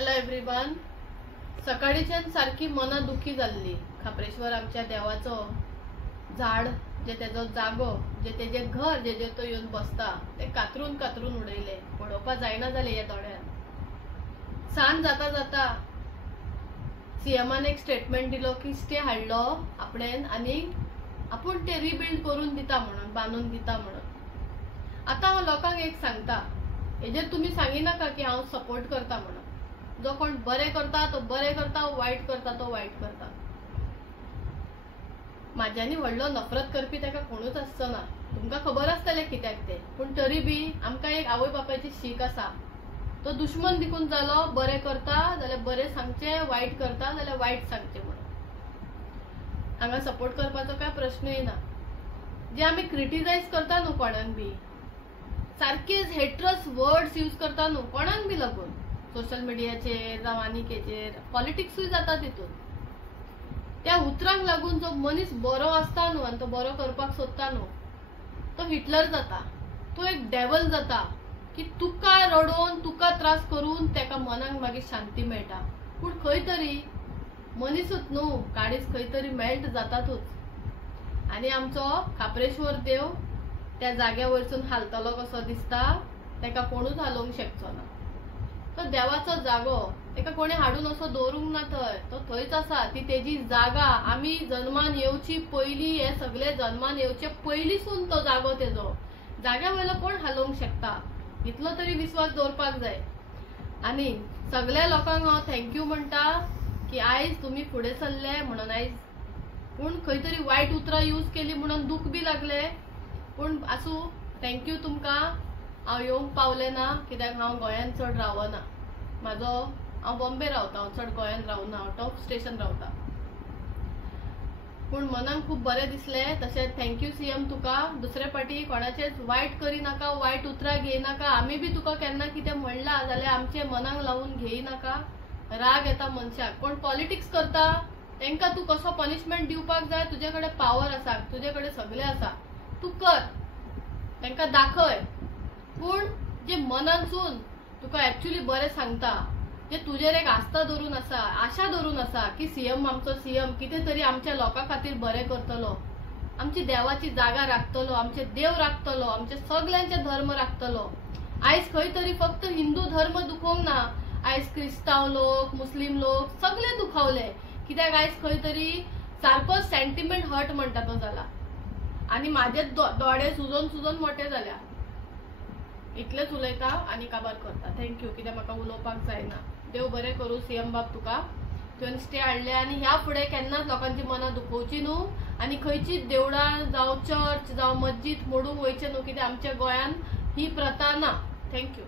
Hello everyone. सकाळीच्यान सारखी मना दुखी जाल्ली. खापरेश्वर आमच्या देवाचो झाड जे तेजो जागो जे तेजे घर जे तो येवन बसता ते कातरून कातरून उडयले. पळोवपा जायना जाले या दोळ्यान. सांज जाता जाता सीएमान एक स्टेटमेंट दिलो की स्टे हाडलो आपणेन आनी आपूण ते रिबिल्ड करून दिता म्हणून, बांदून दिता म्हणून. आता हांव लोकांक एक सांगता, हेजेर तुमी सांगिनाका की हांव सपोर्ट करता म्हणून. जो कोण बरें करता तो बरें करता, वायट करता तो वायट करता. म्हाज्यानी व्हडलो नफरत करपी ताका कोणूच आसचो ना. तुमकां खबर आसतलें कित्याक ते, पूण तरी बी आमकां एक आवय बापायची शीक आसा. तो दुश्मन देखून जालो, बरें करता जाल्यार बरें सांगचें, वायट करता जाल्यार वायट सांगचें म्हणून. हांगा सपोर्ट करपाचो काय प्रश्न येना. जे आमी क्रिटिसायज करता न्हू कोणाक बी, सारकेच हेट्रस वर्ड्स यूज करता न्हू कोणाक बी लागून, सोशल मिडियाचेर जावं आनीकेचेर, पॉलिटिक्सूय जाता तितून. त्या उतरांक लागून जो मनीस बरो आसता न्हू आनी तो बरो करपाक सोदता न्हू, तो हिटलर जाता. तो एक डेवल जाता की तुका रडोवन, तुका त्रास करून तेका मनाक मागीर शांती मेळटा. पूण खंय तरी मनीसूच न्हू, काळीज खंय तरी मेल्ट जातातूच. आनी आमचो खापरेश्वर देव त्या जाग्या वयरसून हालतलो कसो दिसता, तेका कोणूच हालोवंक शकचो ना. तो देवाचो जागो, तेका कोणी हाडून असो दवरूंक ना थंय. तो थंयच आसा, ती तेजी जागा. आमी जल्मान येवची पयलीं, हे सगळे जल्मान येवचे पयलींसून तो जागो तेजो. जाग्या वयलो कोण हालोवंक शकता, इतलो तरी विश्वास दवरपाक जाय. आनी सगळ्या लोकांक हांव थँक्यू म्हणटा की आयज तुमी फुडें सरले म्हणून. आयज पूण खंय तरी वायट उतरां यूज केली म्हणून दूख बी लागले. पूण आसूं, थँक्यू तुमकां. हांव येवंक पावलें ना कित्याक हांव गोंयांत चड रावना. हांव बॉम्बे रावता, हांव चड गोंयांत रावना, हांव टॉप स्टेशन रावता. पूण मनाक खूब बरें दिसलें. तशेंच थँक्यू सीएम तुका. दुसरे फाटी कोणाचेच वायट करिनाका, वायट उतरां घेयनाका. आमी बी तुका केन्ना कितें म्हणलां जाल्यार आमचे मनाक लावून घेयनाका. राग येता मनशाक. कोण पॉलिटिक्स करता तांकां तूं कसो पनिशमेंट दिवपाक जाय, तुजे कडेन पावर आसा, तुजे कडेन सगळें आसा, तूं कर, तांकां दाखय. पूण जे मनानसून तुका एक्चुअली बरें सांगता, जे तुजेर एक आस्था धरून आसा, आशा धरून आसा की सीएम आमचो सीएम कितें तरी आमच्या लोकां खातीर बरें करतलो, आमची देवाची जागा राखतलो, आमचे देव राखतलो, आमचे सगळ्यांचे धर्म राखतलो. आयज खंय तरी फक्त हिंदू धर्म दुखोवंक ना, आयज क्रिस्तांव लोक, मुस्लिम लोक सगळे दुखावले. कित्याक आयज खंय तरी सारको सेंटिमेंट हर्ट म्हणटा तो जाला. आनी म्हाजे दोळे सुजोन सुजोन मोठे जाल्या. इतलेच उलयता आनी काबार करता. थँक्यू. कित्याक म्हाका उलोवपाक जायना. देव बरें करूं सीएम बाब तुका. तुवें स्टे हाडले आनी ह्या फुडें केन्नाच लोकांची मनां दुखोवची न्हू. आनी खंयचीच देवळां जावं चर्च जावं मस्जीद मोडूंक वयचें न्हू, कित्याक आमच्या गोंयांत ही प्रथा ना. थँक्यू.